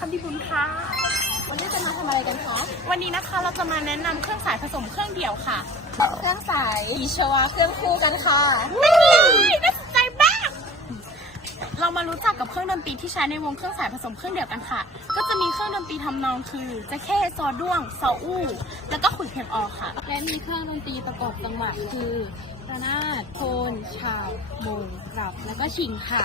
ค่ะพี่บุญค่ะ วันนี้จะมาทำอะไรกันคะ วันนี้นะคะเราจะมาแนะนำเครื่องสายผสมเครื่องเดี่ยวค่ะ เครื่องสายอีชวาเครื่องคู่กันค่ะไม่น่าสนใจมาก เรามารู้จักกับเครื่องดนตรีที่ใช้ในวงเครื่องสายผสมเครื่องเดี่ยวกันค่ะ ก็จะมีเครื่องดนตรีทำนองคือจะเข้ซอด้วงซออู้ แล้วก็ขุยเพียงออค่ะ และมีเครื่องดนตรีประกอบจังหวะคือระนาดโทนฉาบโมงกลับ แล้วก็ชิงค่ะ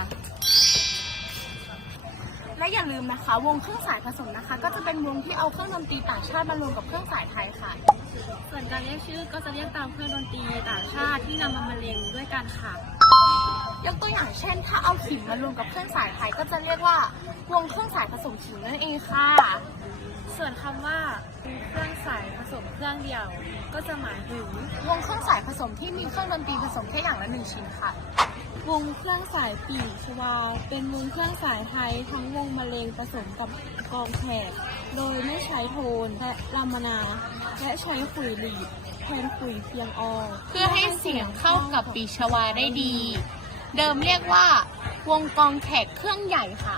และอย่าลืมนะคะ วงเครื่องสายผสมนะคะ ก็จะเป็นวงที่เอาเครื่องดนตรีต่างชาติมารวมกับเครื่องสายไทยค่ะ ส่วนการเรียกชื่อก็จะเรียกตามเครื่องดนตรีต่างชาติที่นำมาบรรเลงด้วยกันค่ะ ยกตัวอย่างเช่น ถ้าเอาขิมมารวมกับเครื่องสายไทยก็จะเรียกว่า วงเครื่องสายผสมขิมนั่นเองค่ะ ส่วนคำว่าเครื่องสายผสมเครื่องเดียว ก็จะหมายถึงวงเครื่องสายผสมที่มีเครื่องดนตรีผสมแค่อย่างละหนึ่งชิ้นค่ะ วงเครื่องสายปีกชวาเป็นวงเครื่องสายไทยทั้งวงมะเร็งผสมกับกองแขกโดยไม่ใช้โทนและลามนา และใช้ขุยหลีดแทนขุยเพียงออเพื่อให้เสียงเข้ากับปีชวาได้ดี เดิมเรียกว่า วงกองแขกเครื่องใหญ่ค่ะ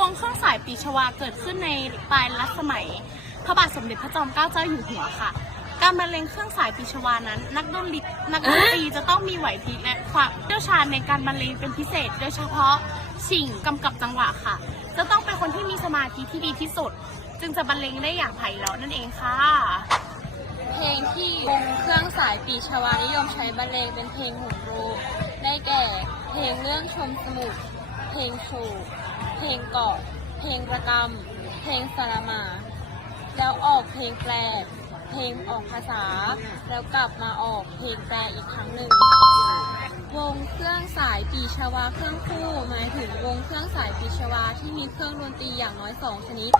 วงเครื่องสายปีชวาเกิดขึ้นในปลายรัชสมัย พระบาทสมเด็จพระจอมเกล้าเจ้าอยู่หัวค่ะ การบรรเลงเครื่องสายปีชวานั้น นักดนตรีนักดนตรีจะต้องมีไหวพริบและความเชี่ยวชาญในการบรรเลงเป็นพิเศษ โดยเฉพาะสิ่งกำกับจังหวะค่ะ จะต้องเป็นคนที่มีสมาธิที่ดีที่สุด จึงจะบรรเลงได้อย่างไพเราะนั่นเองค่ะเพลงที่วงเครื่องสายปีชวานิยมใช้บรรเลงเป็นเพลงโหมโรงได้แก่ เพลงเรื่องชมสมุทรเพลงโชว์ เพลงเกาะ เพลงประกำเพลงสารมา แล้วออกเพลงแปล เพลงออกภาษา แล้วกลับมาออกเพลงแปลอีกครั้งหนึ่ง วงเครื่องสายปีชวาเครื่องคู่หมายถึงวงเครื่องสายปีชวาที่มีเครื่องดนตรีอย่างน้อยสองชนิด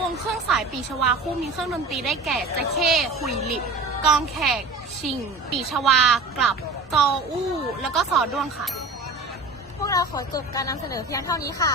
วงเครื่องสายปีชวาคู่มีเครื่องดนตรีได้แก่จะเข้ขุยหลิบกองแขก ชิง ปีชวากลับจออู้ แล้วก็สอด้วงค่ะ พวกเราขอจบการนำเสนอเพียงเท่านี้ค่ะ